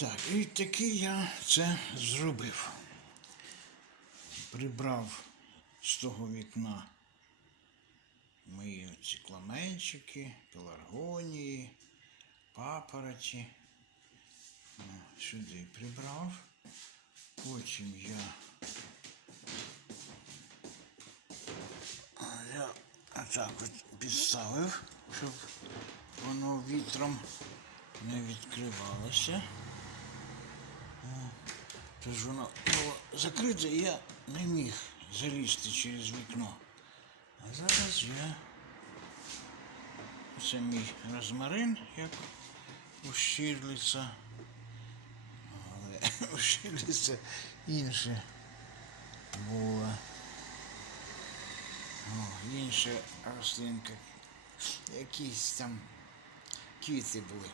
Так, і таки я це зробив. Прибрав з того вікна мої ці кламенчики, пеларгонії, папороті. Сюди прибрав. Потім я, я отак от підставив, щоб воно вітром не відкривалося. Тож воно було закрите, і я не міг залізти через вікно. А зараз я це мій розмарин, як у Штірліца. Але у Штірліца інше було. О, інша рослинка. Якісь там квіти були.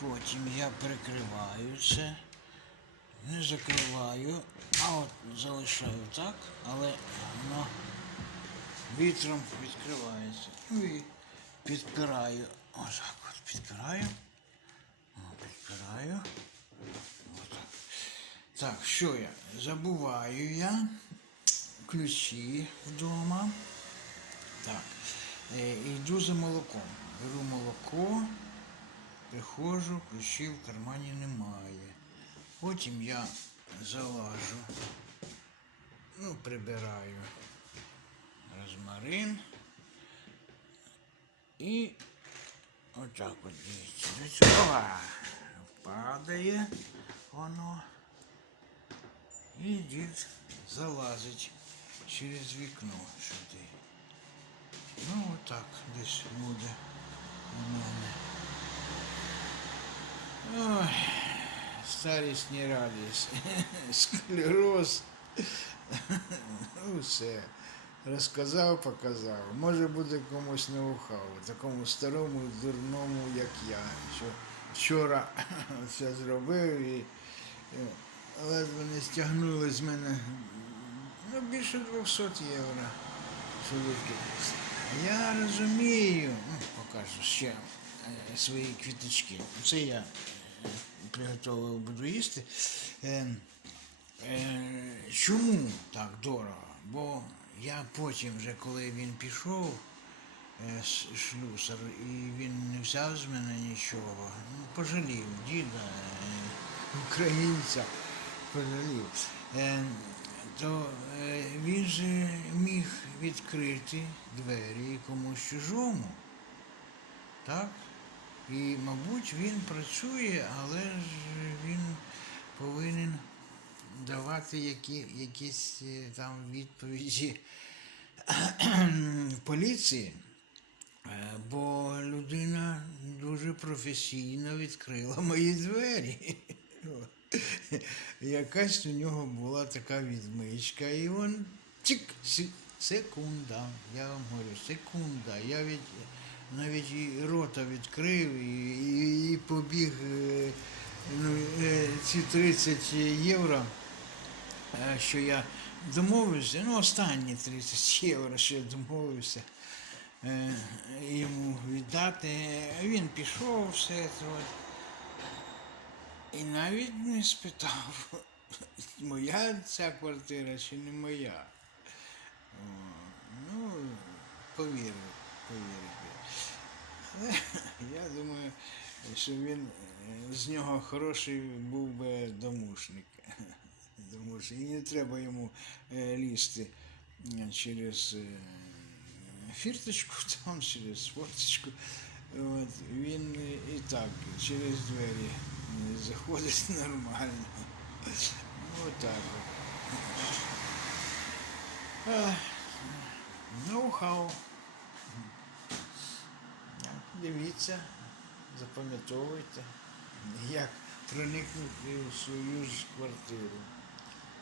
Потім я прикриваю це, не закриваю, а от залишаю так, але воно вітром відкривається. Ну і підпираю. Отак от підпираю. Підпираю. Так, що я? Забуваю я ключі вдома. Так. Е, йду за молоком. Беру молоко. Приходжу, ключів в кармані немає. Потім я залажу, ну, прибираю розмарин і отак от дивіться. до цього падає воно. І дід залазить через вікно сюди. Ну, отак десь буде у мене. Старість не радість. Склероз. Ну, все. Розказав, показав. Може буде комусь ноу-хау, такому старому дурному, як я. Що вчора все зробив і ледве не стягнули з мене ну, більше 200 євро. Я розумію, ну, покажу ще е, свої квіточки. Це я е, приготував, буду їсти. Е, е, чому так дорого? Бо я потім, вже коли він пішов, е, с- шлюсар, і він не взяв з мене нічого, ну, пожалів діда, е, українця, пожалів. Е, то е, він же міг відкрити двері комусь чужому. Так? І, мабуть, він працює, але ж він повинен давати які, якісь е, там відповіді поліції. Е, Бо людина дуже професійно відкрила мої двері. Якась у нього була така відмичка, і він чик, секунда. Я вам говорю, секунда. Я від, навіть і рота відкрив і, і, і побіг е, ну, е, ці 30 євро, е, що я домовився, ну останні 30 євро, що я домовився йому віддати. Він пішов все це. І навіть не спитав, моя ця квартира чи не моя. Ну, повірив, повірив. Я думаю, що він е, з нього хороший був би домушник. І не треба йому е, лізти е, через фірточку, там, через форточку. От, він і так через двері заходить нормально. Ну, отак. от. Ноу-хау. Дивіться, запам'ятовуйте, як проникнути в свою ж квартиру.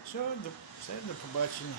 Все, до, все, до побачення.